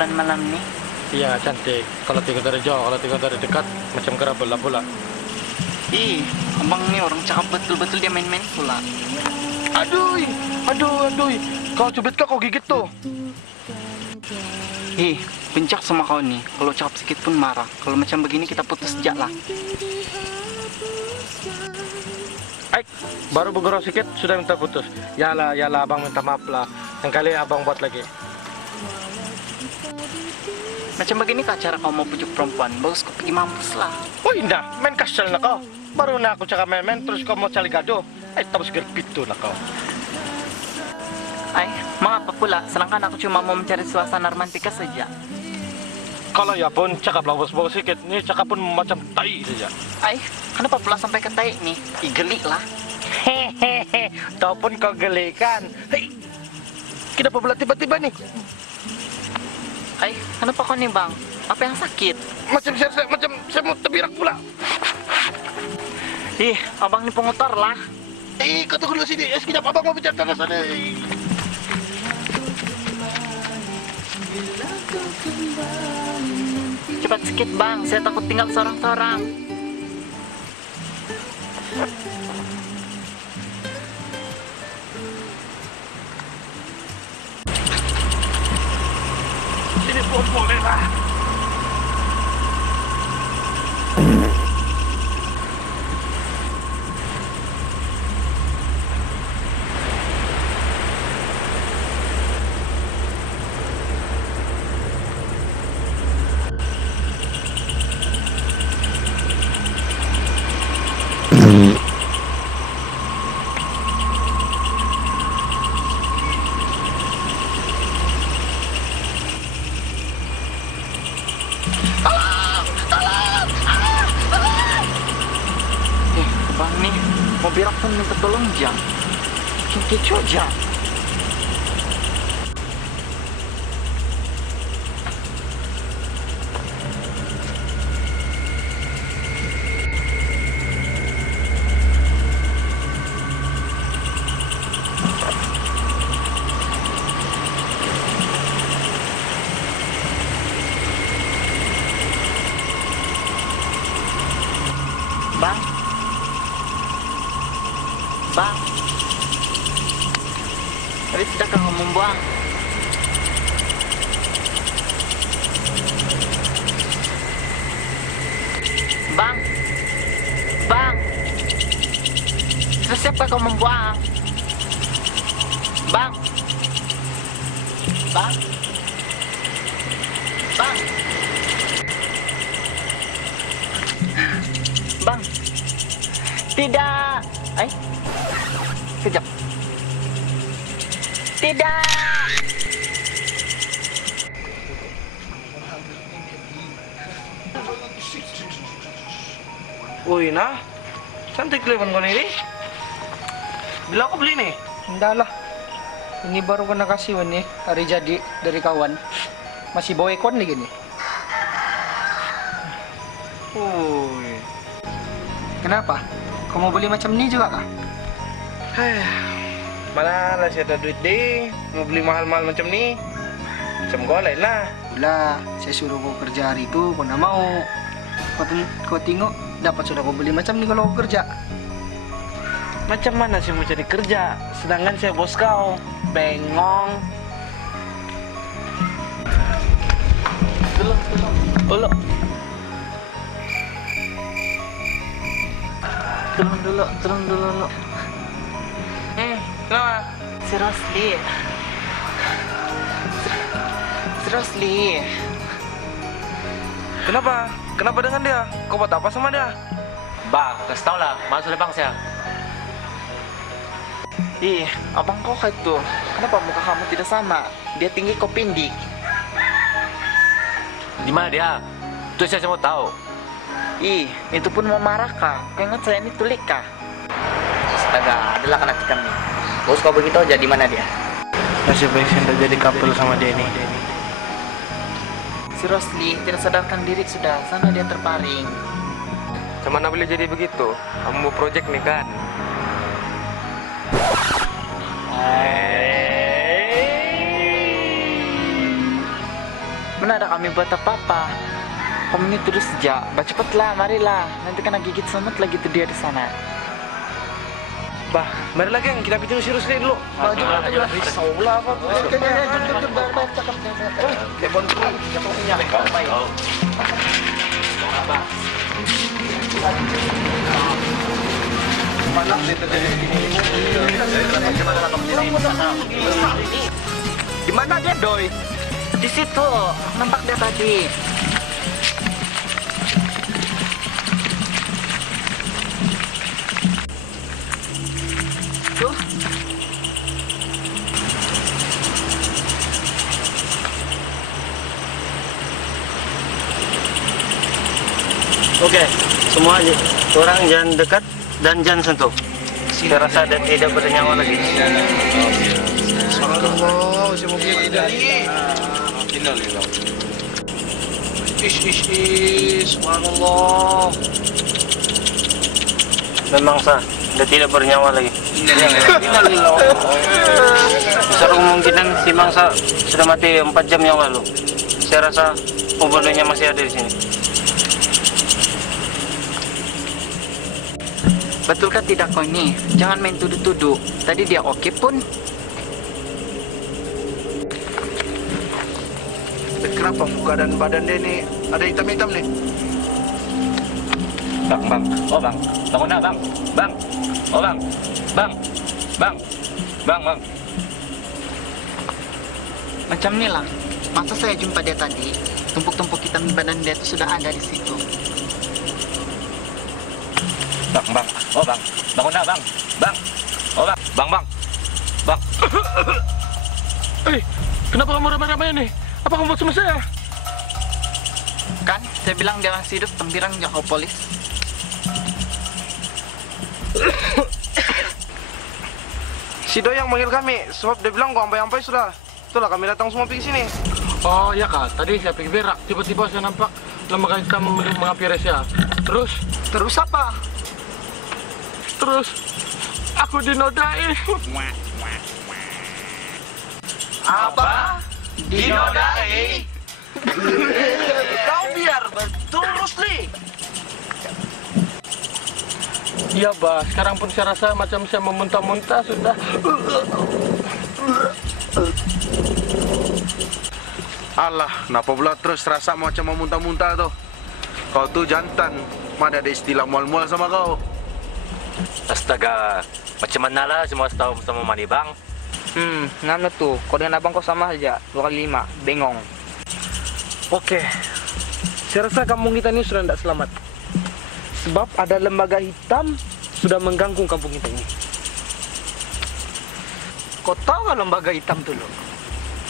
bulan malam nih? Iya cantik. Kalau tinggal dari jauh, kalau tinggal dari dekat macam kera bola-bola. Ih, abang nih orang cakap betul-betul dia main-main pula. Aduh, aduh, aduh. Kau cubit kau, kau gigit tuh. Ih, pencak sama kau nih. Kalau cakap sedikit pun marah. Kalau macam begini kita putus sejak lah. Aik, baru bergerak sedikit sudah minta putus. Yalah, yalah, abang minta maaf lah. Yang kali abang buat lagi. Macam begini kah cara kau mau pujuk perempuan? Bagus kau pergi mampus lah. Oh indah, main kasel na kau. Baru na aku cakap main-main, terus kau mau cari gaduh. Eh, tapos gerpitu na kau. Ay, mengapa pula? Sedangkan aku cuma mau mencari suasana romantika saja. Kalau ya pun cakap lah bos-bos sedikit. Ini cakap pun macam tai saja. Ay, kenapa pula sampai ke tai nih? Ih, geli lah. Hehehe, tahu pun kau gelikan. Hei, kenapa pula tiba-tiba nih? Ay, kenapa kau nih bang? Apa yang sakit? Macam saya, saya macam saya mau terbirak pula. Ih, abang ini pengutar lah. Eh, kau tunggu dulu sini. Eh, sekejap abang mau bicara sana sana. Cepat sedikit bang, saya takut tinggal seorang-seorang. Pun bang nih, berak pun minta tolong jam. Kecoh aja. Bang. Bang. Tadi sudah kamu membuang. Bang. Bang. Siapa kau membuang? Bang. Bang. Bang. Bang. Tidak. Eh. Kejap. Tidak. Uy, nah. Cantik leban kau ini. Bila aku beli nih? Enggak lah. Ini baru kena kasih nih hari jadi dari kawan. Masih bawa ekon lagi nih. Uy. Kenapa? Kau mau beli macam ini juga kah? Heh. Mana lah saya ada duit deh. Mau beli mahal-mahal macam ni. Macam kau lain lah. Ulah, saya suruh kau kerja hari itu, kau nak mau. Kau, kau tengok, dapat sudah kau beli macam ni kalau kau kerja. Macam mana sih mau cari kerja? Sedangkan saya bos kau. Bengong. Dulu, dulu. Tolong dulu, tolong dulu. dulu. Hmm, kenapa? Si Rosli. Si Rosli. Kenapa? Kenapa dengan dia? Kau buat apa sama dia? Bang, kasih tau lah, masuk deh bang saya. Ih, abang kau kayak tuh. Kenapa muka kamu tidak sama? Dia tinggi kau pendek. Di mana dia? Tuh saya mau tahu. Ih, itu pun mau marah kah? Kau ingat saya ini tulik kah? Astaga, adalah anak kami. Bos kau begitu aja di mana dia? Nasib baik saya tidak jadi couple sama dia ini. Si Rosli tidak sadarkan diri sudah. Sana dia terparing. Cuman boleh jadi begitu. Kamu mau project nih kan? Mana ada kami buat apa-apa? Kamu ini terus sejak. Bah cepatlah, marilah. Nanti kena gigit semut lagi tuh dia di sana. Bah, marilah geng, kita pinjam si Rusli dulu. Maju, maju, maju. Risau lah apa. Nih terjadi Di mana dia, Doi? Di situ. Nampak dia tadi. Tuh. Oke, semua aja. Orang jangan dekat dan jangan sentuh. Saya rasa dia tidak bernyawa lagi. Punya ide. Ish, ish, ish, subhanallah. Memang sah, dia tidak bernyawa lagi. Besar kemungkinan si mangsa sudah mati 4 jam yang lalu. Saya rasa pembunuhnya masih ada di sini. Betulkah tidak kau ini? Jangan main tuduh-tuduh. Tadi dia oke pun. Kenapa muka dan badan dia ini ada hitam-hitam nih? Bang, bang. Oh, bang. Bangun dah, bang. Bang. Oh, bang. Bang. Bang. Bang, bang. Macam ni lah. Masa saya jumpa dia tadi, tumpuk-tumpuk hitam di badan dia itu sudah ada di situ. Bang, bang. Oh, bang. Bangun dah, bang. Bang. Oh, bang. Bang, bang. Bang. Eh, kenapa kamu ramai-ramai ini? Apa kamu buat sama saya? Kan, saya bilang dia masih hidup, tembirang jauh polis. Si Doi yang manggil kami, sebab dia bilang kok ampai-ampai sudah. Itulah kami datang semua pergi sini. Oh ya kak, tadi saya pergi berak. Tiba-tiba saya nampak lembaga hitam meng- menghampiri saya. Terus, Terus apa? Terus aku dinodai. Apa? Dinodai? Kau biar betul Rusli. Iya bah, sekarang pun saya rasa macam saya memuntah-muntah sudah. Allah, kenapa pula terus rasa macam memuntah-muntah tuh? Kau tuh jantan, mana ada istilah mual-mual sama kau? Astaga. Macam mana lah semua tahu sama mani, bang? Hmm, ngano tuh. Kau dengan abang kau sama aja. Dua kali lima. Bengong. Oke, saya rasa kampung kita ini sudah tidak selamat. Sebab ada lembaga hitam sudah mengganggu kampung kita ini. Kau tahu nggak lembaga hitam tuh lo?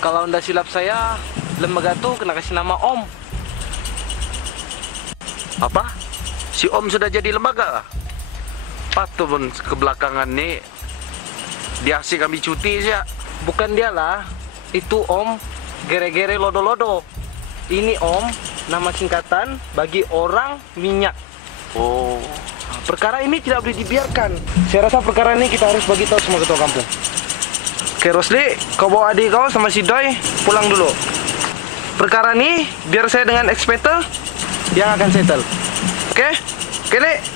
Kalau anda silap saya, lembaga tuh kena kasih nama Om. Apa? Si Om sudah jadi lembaga? Patut pun kebelakangan nih dia asik kami cuti sih. Bukan dia lah, itu Om gere-gere lodo-lodo. Ini Om nama singkatan bagi orang minyak. Oh. Perkara ini tidak boleh dibiarkan. Saya rasa perkara ini kita harus bagi tahu semua ketua kampung. Oke Rosli, kau bawa adik kau sama si Doi pulang dulu. Perkara ini biar saya dengan ekspektor yang akan settle. Oke? Oke, Li?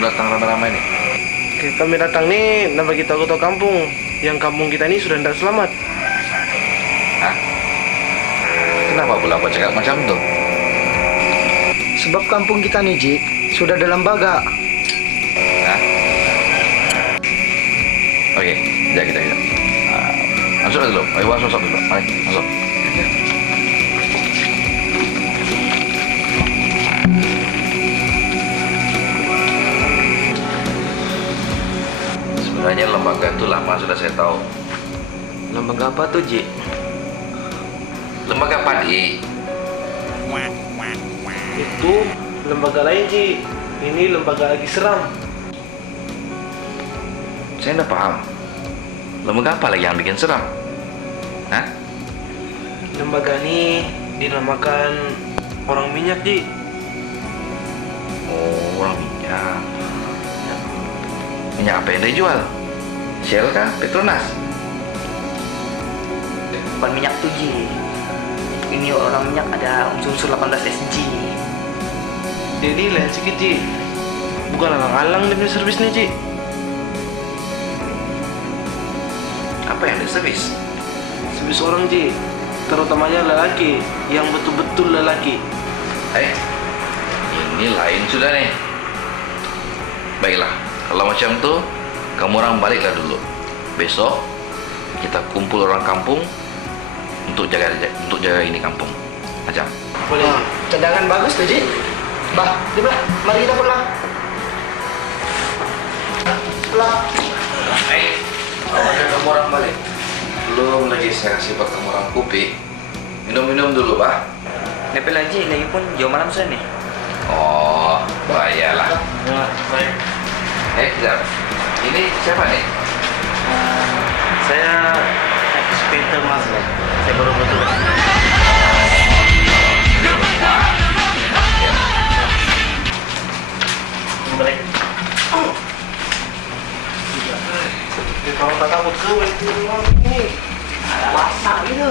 Datang ramai-ramai nih? Oke, kami datang nih dan bagi tahu ketua kampung yang kampung kita ini sudah tidak selamat. Hah? Kenapa pula kau cakap macam tu? Sebab kampung kita nih, Ji, sudah ada lembaga. Hah? Oke, ya kita kita. Ah, masuk dulu. Ayo masuk, masuk dulu. Mari, masuk. Sebenarnya lembaga itu lama sudah saya tahu. Lembaga apa tuh, Ji? Lembaga padi. Itu lembaga lain, Ji. Ini lembaga lagi seram. Saya tidak paham. Lembaga apa lagi yang bikin seram? Hah? Lembaga ini dinamakan orang minyak, Ji. Minyak apa yang dia jual? Shell kah? Petronas? Bukan minyak tuh Ji. Ini orang minyak ada unsur-unsur 18 SG. Jadi lain sedikit, Ji. Bukan alang-alang dia punya servis nih, Ji. Apa yang dia servis? Servis orang, Ji. Terutamanya lelaki. Yang betul-betul lelaki. Eh, ini lain sudah nih. Baiklah, kalau macam tuh, kamu orang baliklah dulu. Besok kita kumpul orang kampung untuk jaga untuk jaga ini kampung. Macam. Boleh. Wah, cadangan bagus tuh, Ji. Bah, di belah. Mari kita pulang. Pulang. Eh, awalnya kamu orang balik. Belum lagi saya kasih buat kamu orang kopi. Minum-minum dulu, Pak. Nepel aja, lagi pun jauh malam sudah nih. Oh, bayalah. Ya, baik. Eh. Ini siapa nih? Saya Peter Mas. Saya baru betul. Kalau tak takut ke, ini. Masak gitu.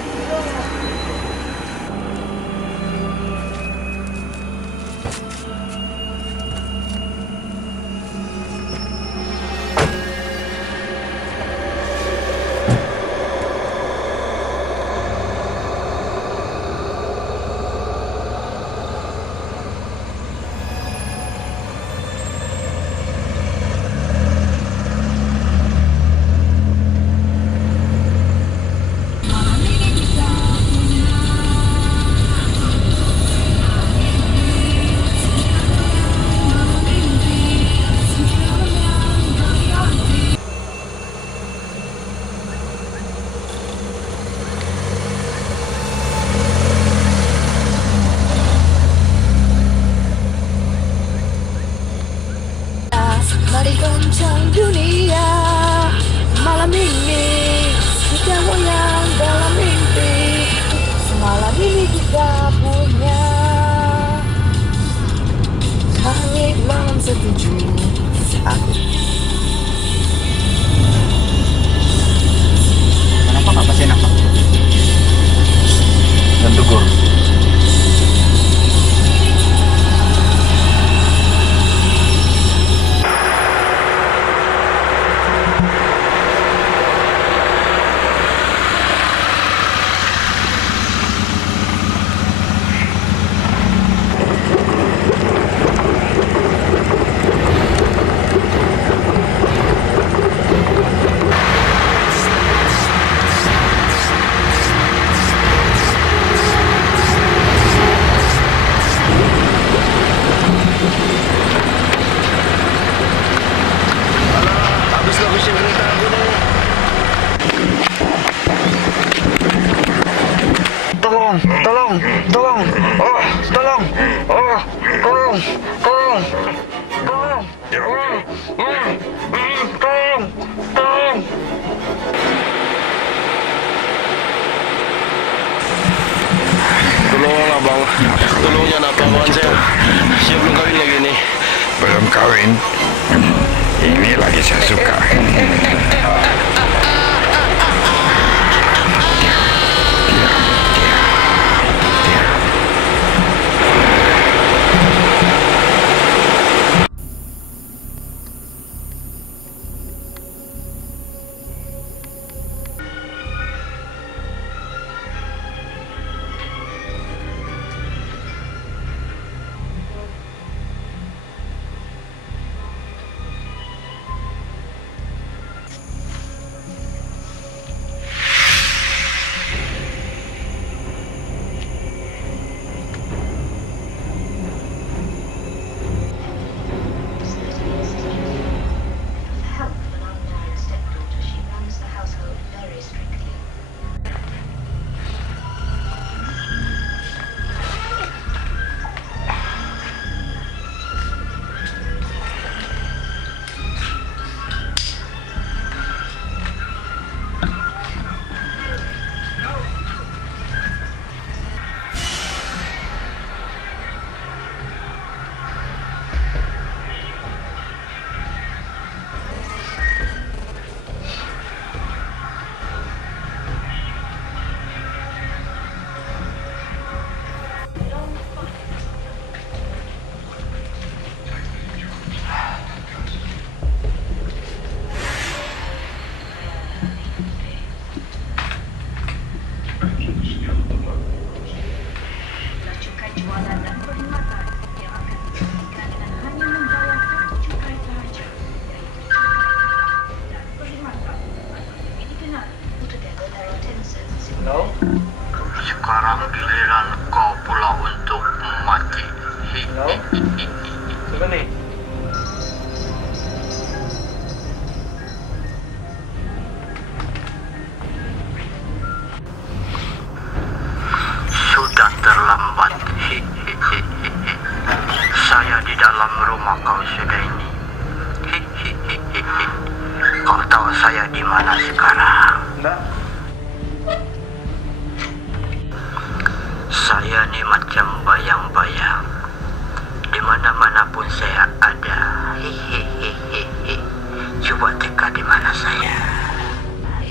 kawin. Ini lagi saya suka.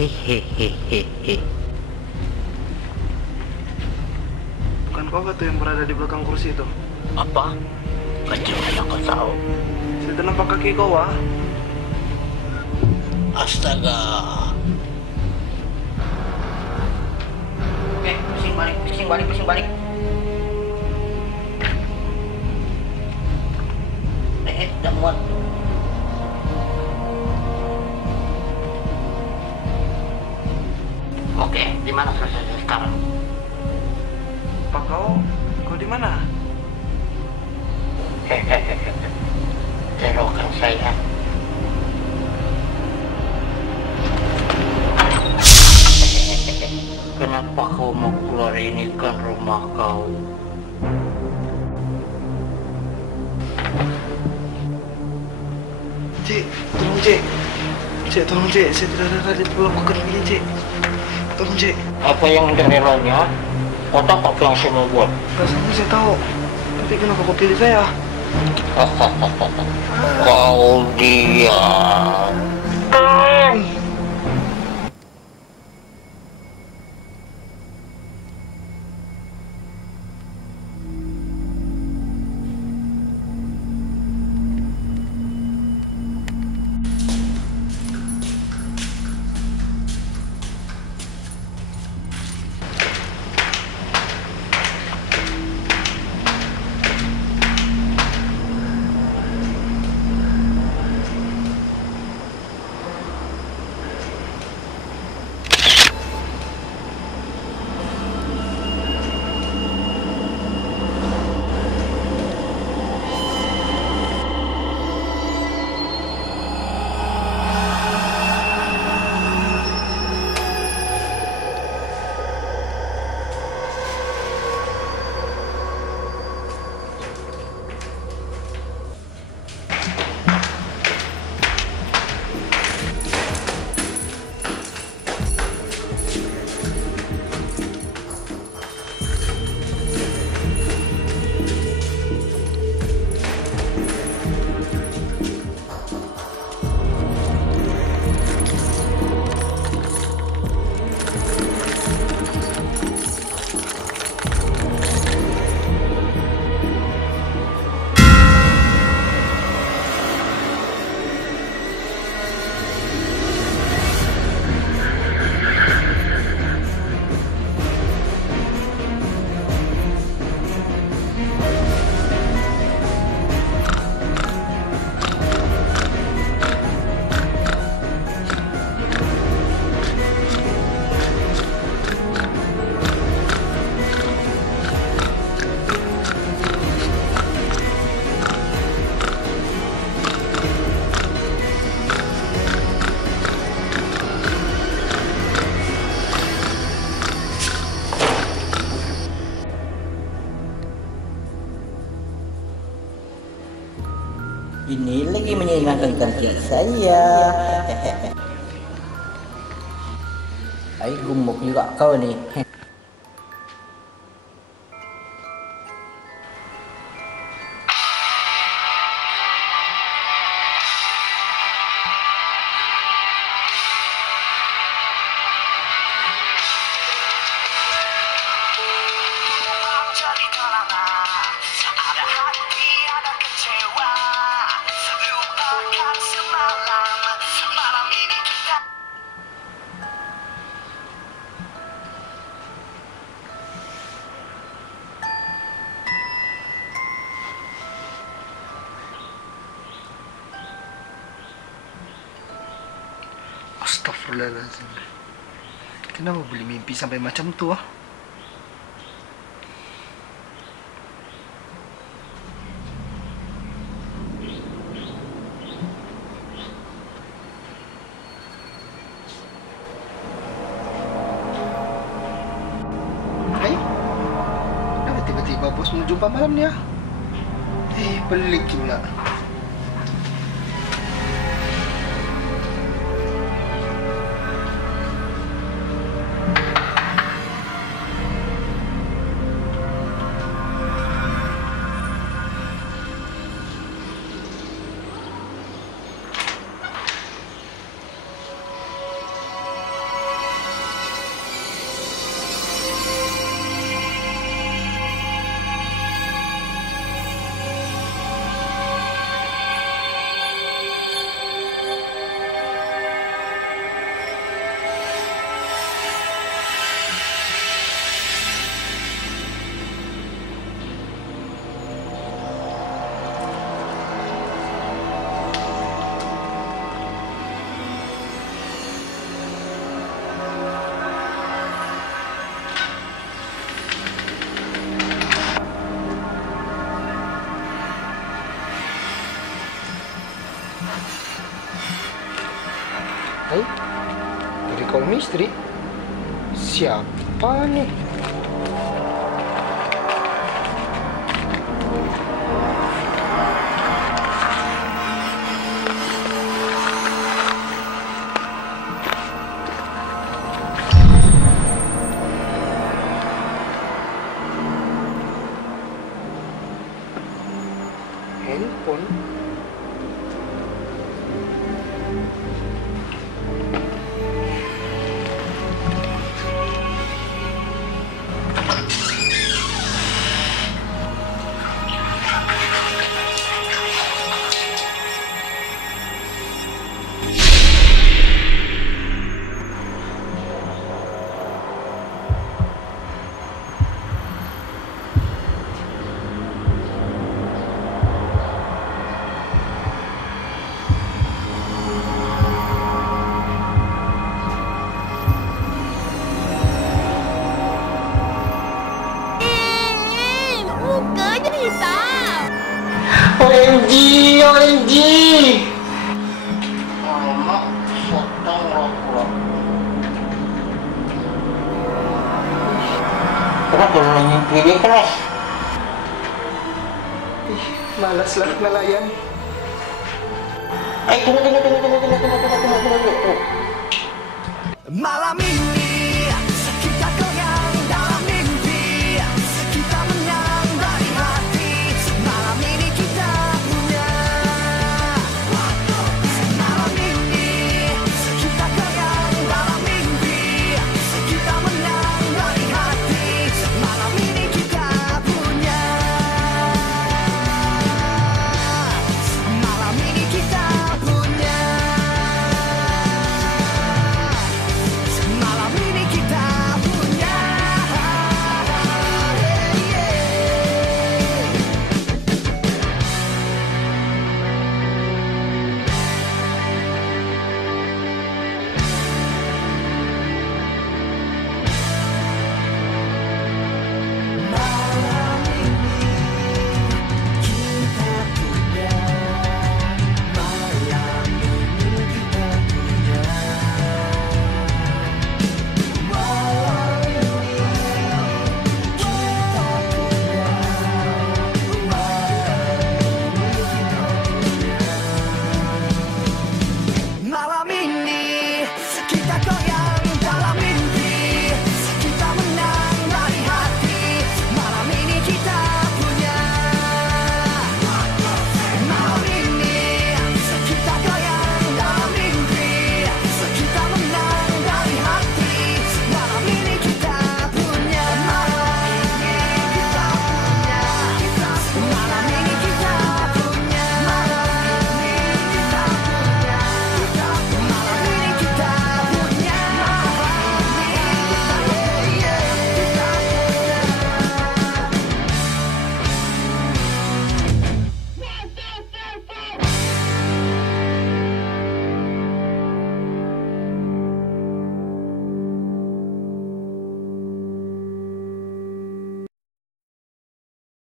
Hehehehe. Bukan kau kata yang berada di belakang kursi itu? Apa? Macam mana kau tahu? Saya nampak kaki kau ah. Astaga. Oke, pusing balik, pusing balik, pusing balik. Eh, eh, udah muat. Oke, di mana saya sekarang? Pak kau, kau di mana? Hehehe. Saya. Kenapa kau mau keluar ini kan rumah kau? Cik, tolong cik. Cik, tolong cik. Saya tidak ada di pulau makan ini cik. Tolong cik. Apa yang dari rohnya? Otak apa yang saya mau buat? Rasanya saya tahu. Tapi kenapa kau pilih saya? Kau diam. Ini lagi menyenangkan kerja saya. Ay, gumuk juga kau nih. Astagfirullahaladzim. Kenapa boleh mimpi sampai macam tu ah? Bos mau jumpa malam ni ah? Eh, pelik pula. istri? Siapa nih? Keras? Malas lah nelayan. Eh, tunggu, tunggu, tunggu, tunggu, tunggu, tunggu, tunggu, tunggu, tunggu. Malam